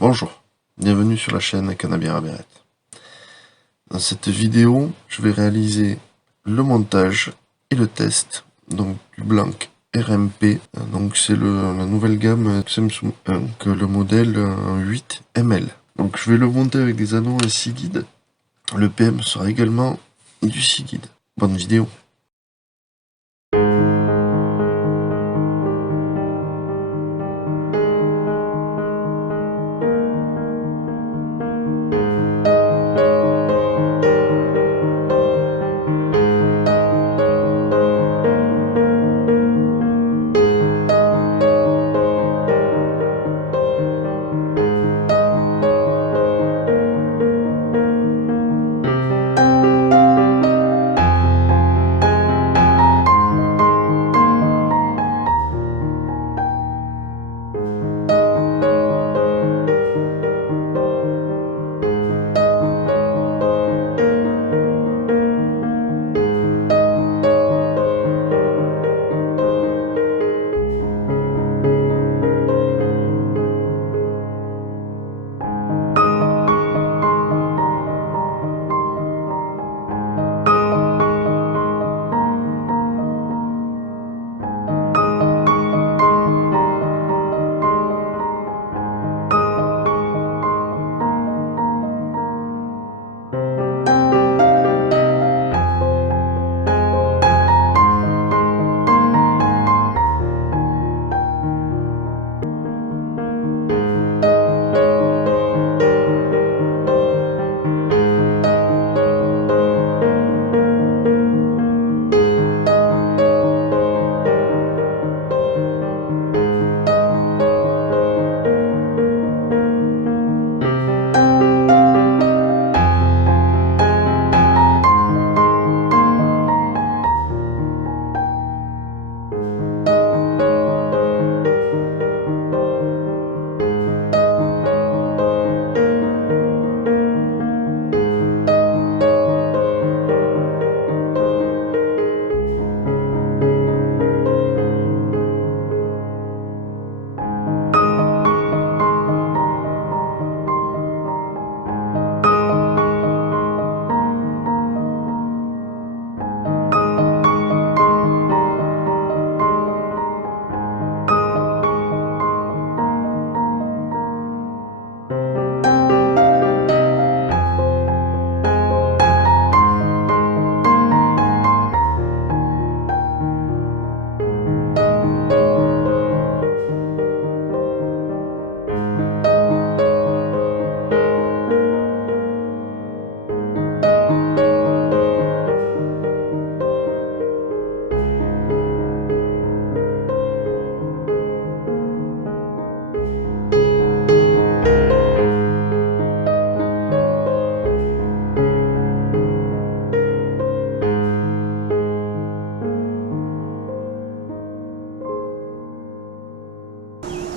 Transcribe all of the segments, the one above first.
Bonjour, bienvenue sur la chaîne Canabira Beret. Dans cette vidéo, je vais réaliser le montage et le test donc du Blanc RMP. Donc c'est la nouvelle gamme Samsung, le modèle 8 ml. Donc je vais le monter avec des anneaux 6 guides. Le PM sera également du 6 guides. Bonne vidéo.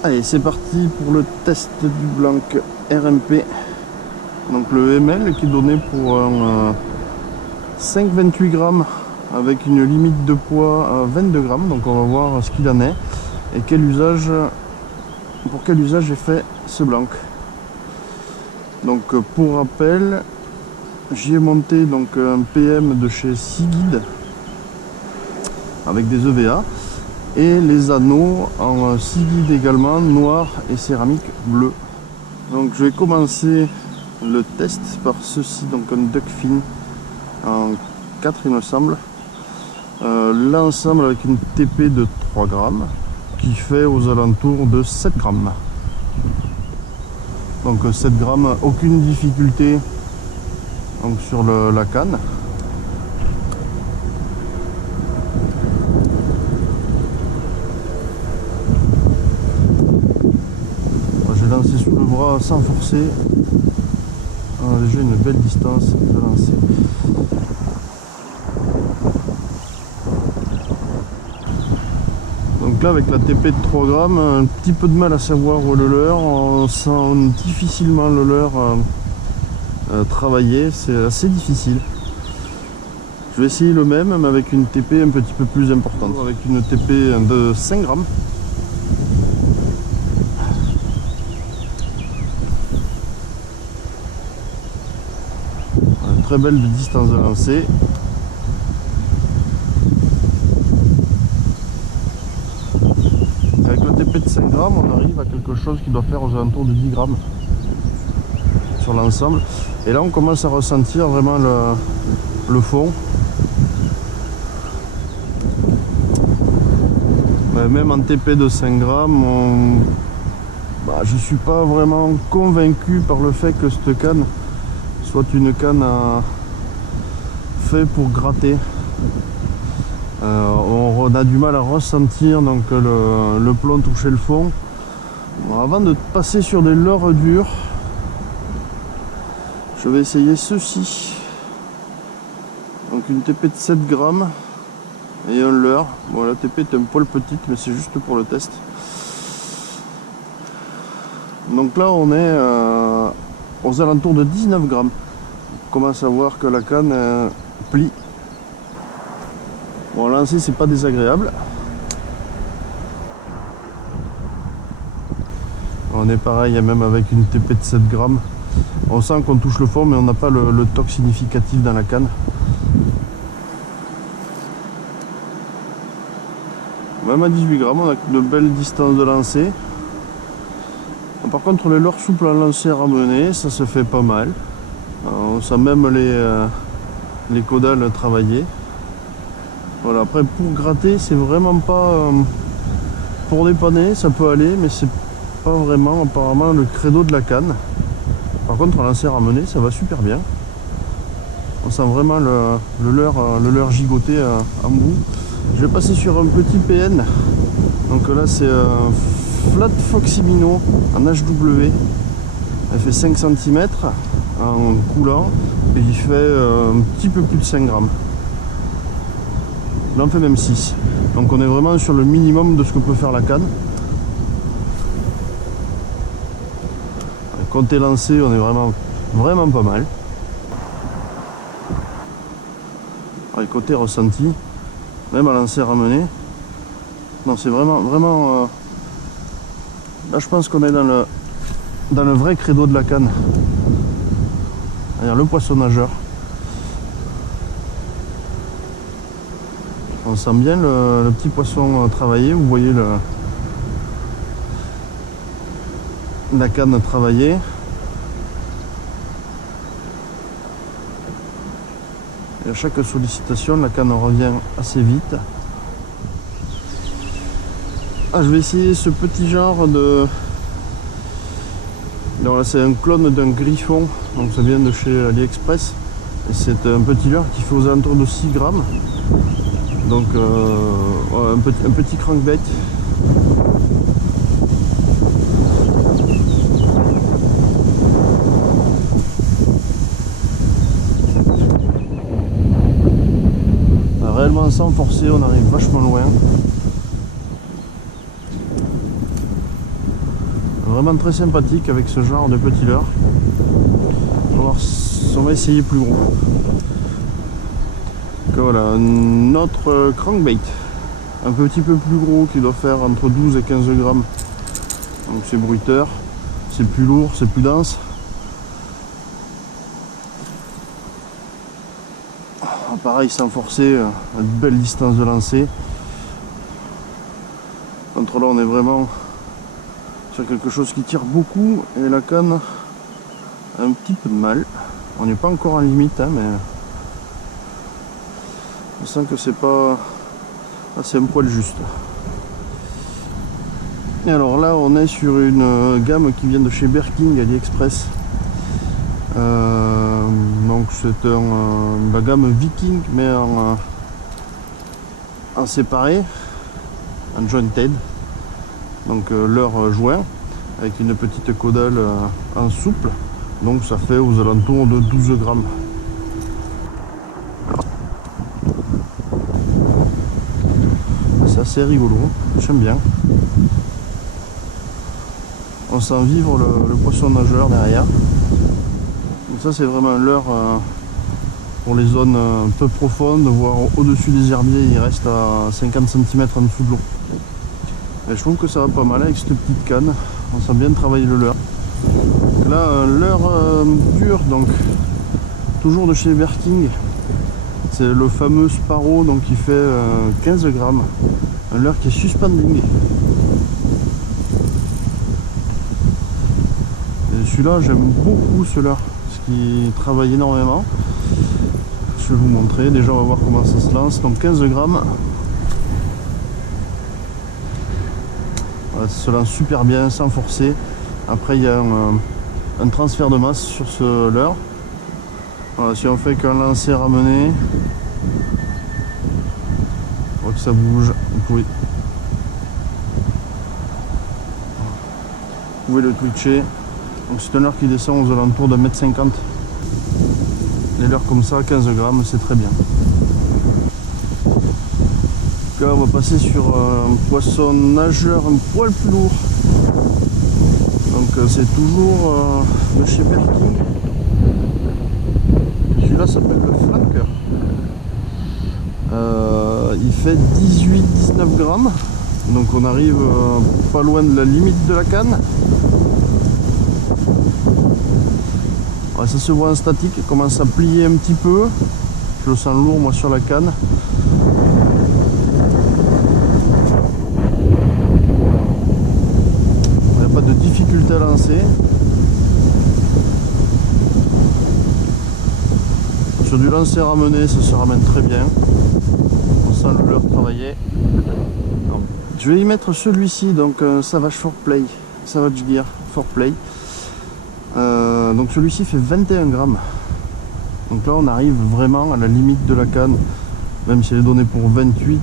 Allez, c'est parti pour le test du Blanc RMP. Donc le ml qui est donné pour un 5,28 grammes avec une limite de poids à 22 grammes. Donc on va voir ce qu'il en est et pour quel usage j'ai fait ce Blanc. Donc pour rappel, j'y ai monté donc un PM de chez 6 guides avec des EVA. Et les anneaux en 6 guides également, noir et céramique bleu. Donc je vais commencer le test par ceci, donc un duck fin en 4 il me semble. L'ensemble avec une TP de 3 grammes qui fait aux alentours de 7 grammes. Donc 7 grammes, aucune difficulté donc, sur la canne. Lancer sous le bras sans forcer. On a déjà une belle distance de lancer. Donc là avec la TP de 3 grammes, un petit peu de mal à savoir où est le leurre. On sent difficilement le leurre travailler, c'est assez difficile. Je vais essayer le même mais avec une TP un petit peu plus importante, avec une TP de 5 grammes. très belle distance de lancer. Avec le TP de 5 grammes, on arrive à quelque chose qui doit faire aux alentours de 10 grammes sur l'ensemble. Et là, on commence à ressentir vraiment le fond. Même en TP de 5 grammes, je ne suis pas vraiment convaincu par le fait que cette canne soit une canne faite pour gratter. On a du mal à ressentir donc le plomb toucher le fond. Bon, avant de passer sur des leurres dures, je vais essayer ceci. Donc une TP de 7 grammes et un leurre. Bon, la TP est un poil petite, mais c'est juste pour le test. Donc là, on est aux alentours de 19 grammes. On commence à voir que la canne plie. Bon, lancer, c'est pas désagréable. On est pareil, même avec une TP de 7 grammes. On sent qu'on touche le fond, mais on n'a pas le torque significatif dans la canne. Même à 18 grammes, on a de belles distances de lancer. Par contre, les leurres souples à lancer ramener, ça se fait pas mal. On sent même les caudales travailler. Voilà, après pour gratter, c'est vraiment pas pour dépanner, ça peut aller, mais c'est pas vraiment apparemment le credo de la canne. Par contre, en lancer ramener, ça va super bien. On sent vraiment le leurre gigoté en bout. Je vais passer sur un petit PN. Donc là, c'est Flat Foximino en HW. Elle fait 5 cm en coulant et il fait un petit peu plus de 5 grammes. Là on fait même 6. Donc on est vraiment sur le minimum de ce que peut faire la canne. Côté lancé, on est vraiment pas mal. Et côté ressenti, même à lancer ramené, non, c'est vraiment là je pense qu'on est dans le vrai credo de la canne. C'est-à-dire le poisson nageur. On sent bien le petit poisson travailler. Vous voyez la canne travailler. Et à chaque sollicitation, la canne revient assez vite. Je vais essayer ce petit genre de... Alors là, c'est un clone d'un griffon, donc ça vient de chez AliExpress. Et c'est un petit leurre qui fait aux alentours de 6 grammes. Donc un petit crankbait. Réellement sans forcer, on arrive vachement loin. Vraiment très sympathique avec ce genre de petit leurre. On va voir si on va essayer plus gros. Donc voilà, notre crankbait. Un petit peu plus gros qui doit faire entre 12 et 15 grammes. Donc c'est bruiteur, c'est plus lourd, c'est plus dense. Pareil, sans forcer, à de belles distances de lancer. Contre là, on est vraiment sur quelque chose qui tire beaucoup et la canne a un petit peu de mal. On n'est pas encore en limite, hein, mais je sens que c'est pas... c'est un poil juste. Et alors là, on est sur une gamme qui vient de chez Berking, AliExpress. Donc c'est la gamme Viking, mais en séparé, en jointed. Donc leurre joint avec une petite caudale en souple. Donc ça fait aux alentours de 12 grammes. C'est assez rigolo, j'aime bien. On sent vivre le poisson nageur derrière. Donc ça c'est vraiment un leurre pour les zones un peu profondes, voire au-dessus des herbiers, il reste à 50 cm en dessous de l'eau. Et je trouve que ça va pas mal avec cette petite canne, on sent bien travailler le leurre. Là un leurre dur, donc toujours de chez Berking. C'est le fameux Sparrow, donc qui fait 15 grammes. Un leurre qui est suspending. Et celui-là, j'aime beaucoup ce leurre, parce qu'il travaille énormément. Je vais vous montrer. Déjà, on va voir comment ça se lance. Donc 15 grammes. Voilà, ça se lance super bien, sans forcer. Après, il y a un transfert de masse sur ce leurre. Voilà, si on fait qu'un lancer ramené, on voit que ça bouge. Vous pouvez le twitcher. Donc c'est un leurre qui descend aux alentours de 1,50 m. Les leurres comme ça, 15 grammes, c'est très bien. Là, on va passer sur un poisson nageur un poil plus lourd. Donc c'est toujours de chez Berking. Celui-là s'appelle le flanker. Il fait 18-19 grammes. Donc on arrive pas loin de la limite de la canne. Ouais, ça se voit en statique, il commence à plier un petit peu. Je le sens lourd moi sur la canne. Il n'y a pas de difficulté à lancer. Sur du lancer ramené, ça se ramène très bien. On sent le leurre travailler. Donc, je vais y mettre celui-ci, donc Savage 4Play. Savage Gear 4Play. Donc celui-ci fait 21 grammes. Donc là on arrive vraiment à la limite de la canne. Même si elle est donnée pour 28,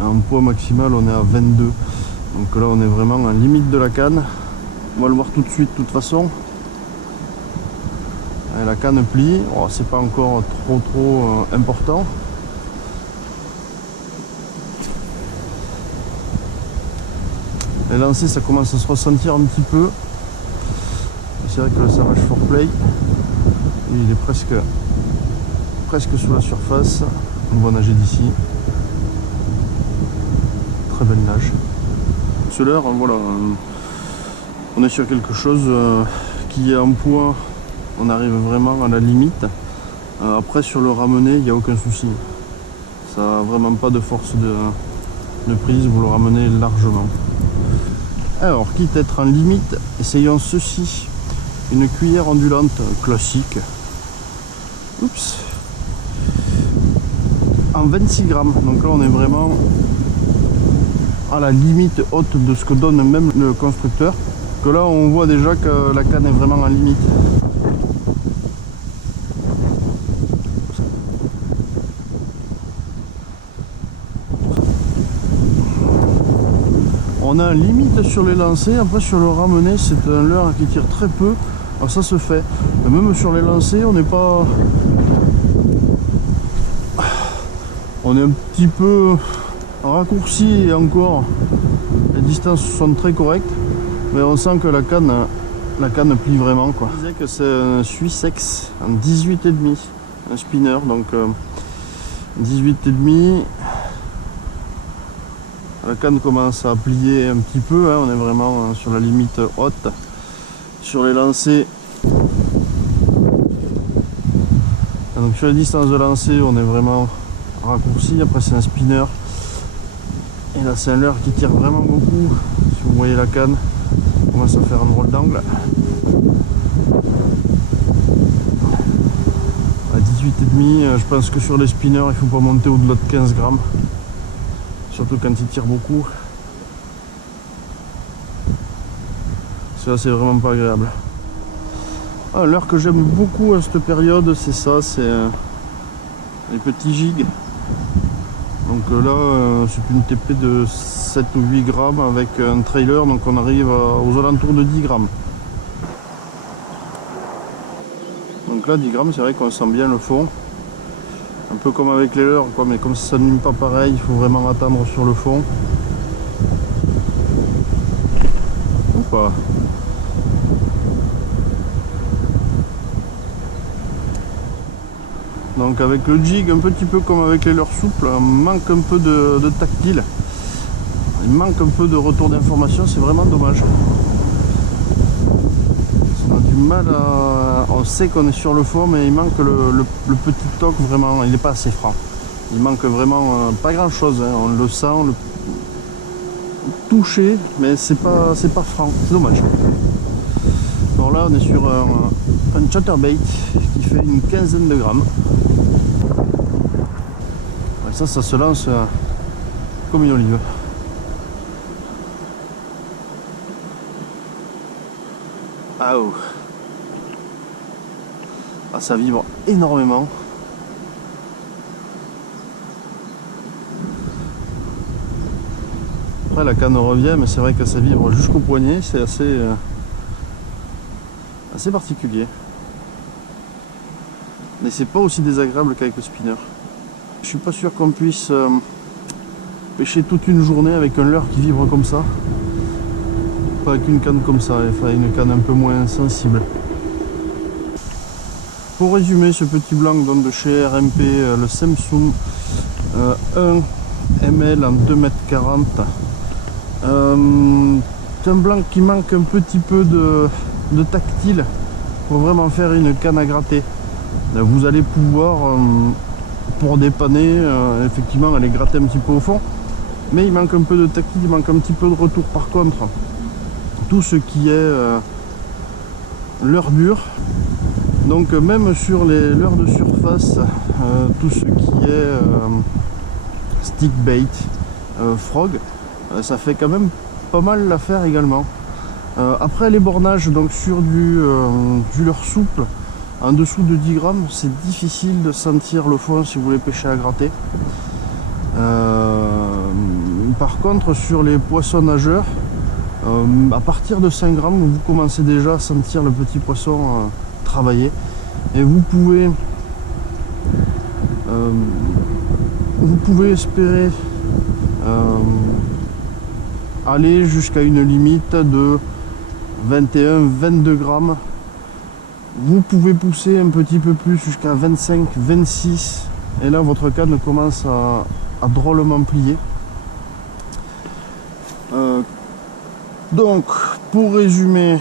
en poids maximal on est à 22. Donc là on est vraiment à la limite de la canne. On va le voir tout de suite de toute façon. Et la canne plie. Oh, c'est pas encore trop important. Les lancers ça commence à se ressentir un petit peu. C'est vrai que le Savage 4Play, il est presque sous la surface. On voit nager d'ici. Très belle nage. Ce leurre, voilà, on est sur quelque chose qui est en poids. On arrive vraiment à la limite. Après sur le ramener, il n'y a aucun souci. Ça n'a vraiment pas de force de prise, vous le ramenez largement. Alors, quitte à être en limite, essayons ceci. Une cuillère ondulante classique. Oups. En 26 grammes. Donc là on est vraiment à la limite haute de ce que donne même le constructeur. Que là on voit déjà que la canne est vraiment en limite. On a une limite sur les lancers. Après sur le ramené, c'est un leurre qui tire très peu. Alors ça se fait. Même sur les lancers, on n'est pas... On est un petit peu raccourci et encore. Les distances sont très correctes. Mais on sent que la canne plie vraiment, quoi. Je disais que c'est un Suissex en 18,5. Un spinner, donc 18,5. La canne commence à plier un petit peu, hein. On est vraiment sur la limite haute. Sur les lancers, donc sur les distances de lancer, on est vraiment raccourci. Après c'est un spinner. Et là c'est un leurre qui tire vraiment beaucoup. Si vous voyez la canne, on commence à faire un drôle d'angle. À 18,5, je pense que sur les spinners, il ne faut pas monter au-delà de 15 grammes. Surtout quand il tire beaucoup. Ça c'est vraiment pas agréable. Ah, l'heure que j'aime beaucoup à cette période, c'est ça, c'est les petits gigs. Donc là c'est une TP de 7 ou 8 grammes avec un trailer, donc on arrive aux alentours de 10 grammes. Donc là 10 grammes, c'est vrai qu'on sent bien le fond. Un peu comme avec les leurres, quoi, mais comme ça ne s'anime pas pareil, il faut vraiment attendre sur le fond. Ou pas. Donc avec le jig, un petit peu comme avec les leurres souples, on manque un peu de tactile. Il manque un peu de retour d'information, c'est vraiment dommage. On a du mal à... On sait qu'on est sur le fond, mais il manque le petit toc vraiment, il n'est pas assez franc. Il manque vraiment pas grand chose, hein. On le sent, on le toucher, mais c'est pas franc, c'est dommage. Bon là on est sur un chatterbait qui fait une quinzaine de grammes. Et ça se lance comme une olive. Ah, oh. Ah, ça vibre énormément. Après la canne revient, mais c'est vrai que ça vibre jusqu'au poignet, c'est assez particulier. Mais c'est pas aussi désagréable qu'avec le spinner. Je suis pas sûr qu'on puisse pêcher toute une journée avec un leurre qui vibre comme ça. Pas avec une canne comme ça, il faudrait une canne un peu moins sensible. Pour résumer ce petit blanc donc de chez RMP, le Samsung 1 ml en 2,40 m. C'est un blanc qui manque un petit peu de tactile pour vraiment faire une canne à gratter. Vous allez pouvoir, pour dépanner, effectivement aller gratter un petit peu au fond, mais il manque un peu de tactile, il manque un petit peu de retour. Par contre, tout ce qui est leurre dur, donc même sur les leurres de surface, tout ce qui est stick bait, frog, ça fait quand même pas mal l'affaire également. Après les bornages, donc sur du leurre souple, en dessous de 10 grammes, c'est difficile de sentir le fond si vous voulez pêcher à gratter. Par contre, sur les poissons nageurs, à partir de 5 grammes, vous commencez déjà à sentir le petit poisson travailler. Et vous pouvez espérer aller jusqu'à une limite de 21-22 grammes. Vous pouvez pousser un petit peu plus jusqu'à 25-26 et là votre canne commence à drôlement plier. Donc pour résumer,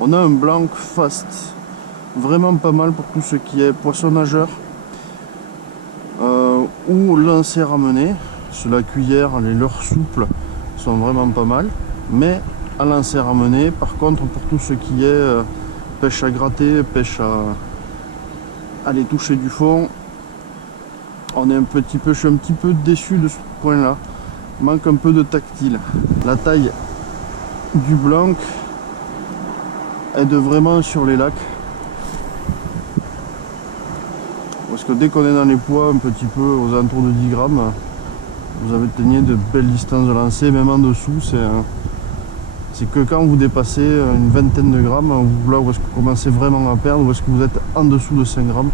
on a un blanc fast vraiment pas mal pour tout ce qui est poisson nageur ou lancer ramené. Sur la cuillère, les leurres souples sont vraiment pas mal, mais à lancer ramené, par contre pour tout ce qui est pêche à gratter, pêche à aller toucher du fond, on est je suis un petit peu déçu de ce point là, manque un peu de tactile. La taille du blanc est de vraiment sur les lacs, parce que dès qu'on est dans les poids un petit peu aux alentours de 10 grammes, vous avez tenu de belles distances de lancer, même en dessous. C'est que quand vous dépassez une vingtaine de grammes, là où est-ce que vous commencez vraiment à perdre, où est-ce que vous êtes en dessous de 5 grammes,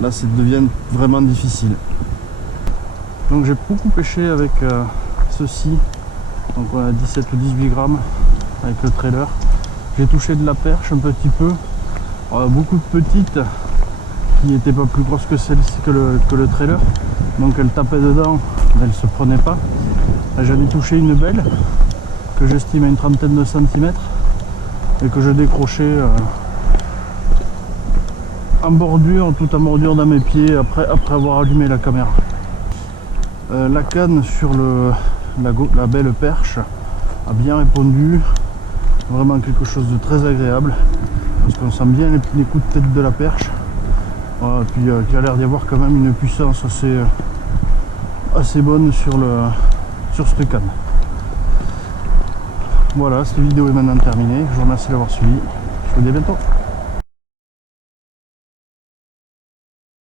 là ça devient vraiment difficile. Donc j'ai beaucoup pêché avec ceci, donc on a 17 ou 18 grammes avec le trailer. J'ai touché de la perche un petit peu, beaucoup de petites qui n'étaient pas plus grosses que celle-ci que le trailer, donc elle tapait dedans mais elle se prenait pas. J'en ai touché une belle que j'estime à une trentaine de centimètres et que je décrochais en bordure, tout en bordure dans mes pieds après avoir allumé la caméra. La canne sur la belle perche a bien répondu, vraiment quelque chose de très agréable parce qu'on sent bien les coups de tête de la perche. Voilà, et puis il a l'air d'y avoir quand même une puissance assez bonne sur cette canne. Voilà, cette vidéo est maintenant terminée. Je vous remercie d'avoir suivi. Je vous dis à bientôt.